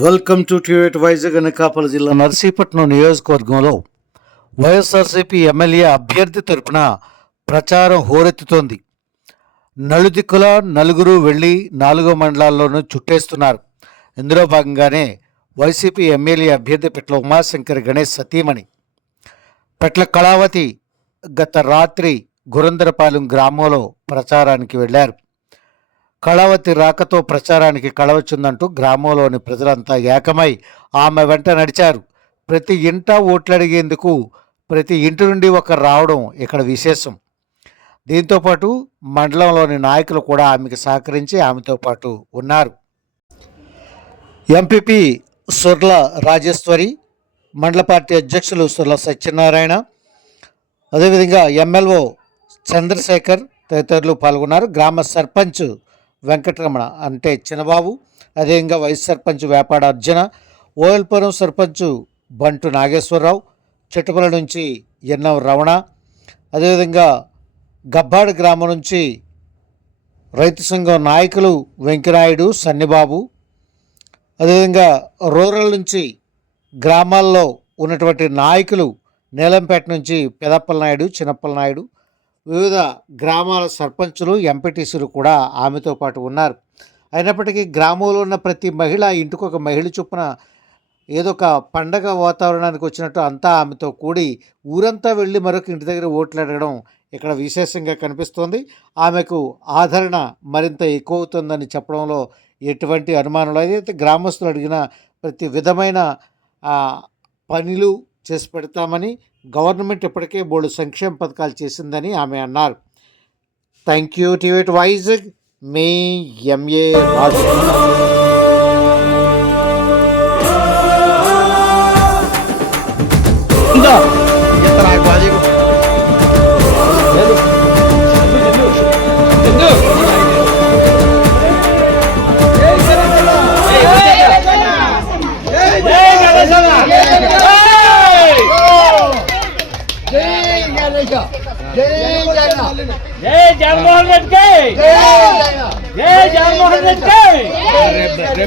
Welcome to ట్యూట్ వైజాగ్ అనకాపల్లి జిల్లా నర్సీపట్నం నియోజకవర్గంలో వైఎస్ఆర్సీపీ ఎమ్మెల్యే అభ్యర్థి తరపున ప్రచారం హోరెత్తుతోంది. నలుదిక్కుల నలుగురు వెళ్ళి నాలుగో మండలాల్లోనూ చుట్టేస్తున్నారు. ఇందులో భాగంగానే వైసీపీ ఎమ్మెల్యే అభ్యర్థి పెట్ల ఉమాశంకర్ గణేష్ సతీమణి పెట్ల కళావతి గత రాత్రి గురందరపాలెం గ్రామంలో ప్రచారానికి వెళ్ళారు. కళావతి రాకతో ప్రచారానికి కళవచ్చిందంటూ గ్రామంలోని ప్రజలంతా ఏకమై ఆమె వెంట నడిచారు. ప్రతి ఇంట ఓట్లడిగేందుకు ప్రతి ఇంటి నుండి ఒకరు రావడం ఇక్కడ విశేషం. దీంతోపాటు మండలంలోని నాయకులు కూడా ఆమెకు సహకరించి ఆమెతో పాటు ఉన్నారు. ఎంపీపీ సుర్ల రాజేశ్వరి మండల పార్టీ అధ్యక్షులు సుర్ల సత్యనారాయణ అదేవిధంగా ఎమ్మెల్ఓ చంద్రశేఖర్ తదితరులు పాల్గొన్నారు. గ్రామ సర్పంచ్ వెంకటరమణ. అంటే చిన్నబాబు అదేవిధంగా వైస్ సర్పంచ్ వేపాడ అర్జున ఓయల్పురం సర్పంచ్ బంటు నాగేశ్వరరావు చిట్టుపల నుంచి ఎన్నం రమణ అదేవిధంగా గబ్బాడు గ్రామం నుంచి రైతు సంఘం నాయకులు వెంకనాయుడు సన్నిబాబు అదేవిధంగా రూరల్ నుంచి గ్రామాల్లో ఉన్నటువంటి నాయకులు నీలంపేట నుంచి పెదప్పల నాయుడు చిన్నప్పల నాయుడు వివిధ గ్రామాల సర్పంచులు ఎంపీటీసీలు కూడా ఆమెతో పాటు ఉన్నారు. అయినప్పటికీ గ్రామంలో ఉన్న ప్రతి మహిళ ఇంటికి ఒక మహిళ చొప్పున ఏదో ఒక పండగ వాతావరణానికి వచ్చినట్టు అంతా ఆమెతో కూడి ఊరంతా వెళ్ళి మరొక ఇంటి దగ్గర ఓట్లు అడగడం ఇక్కడ విశేషంగా కనిపిస్తోంది. ఆమెకు ఆదరణ మరింత ఎక్కువ అవుతుందని చెప్పడంలో ఎటువంటి అనుమానం లేదు. అయితే గ్రామస్తులు అడిగిన ప్రతి విధమైన పనులు చేసి పెడతామని గవర్నమెంట్ ఇప్పటికే బోర్డు సంక్షేమ పథకాలు చేసిందని ఆమె అన్నారు. థ్యాంక్ యూ టివేట్ వైజాగ్. మీ ఎంఏ రాజు. हमेशा। जय जगन्नाथ जय जय मोहम्मद के। जय जय मोहम्मद के।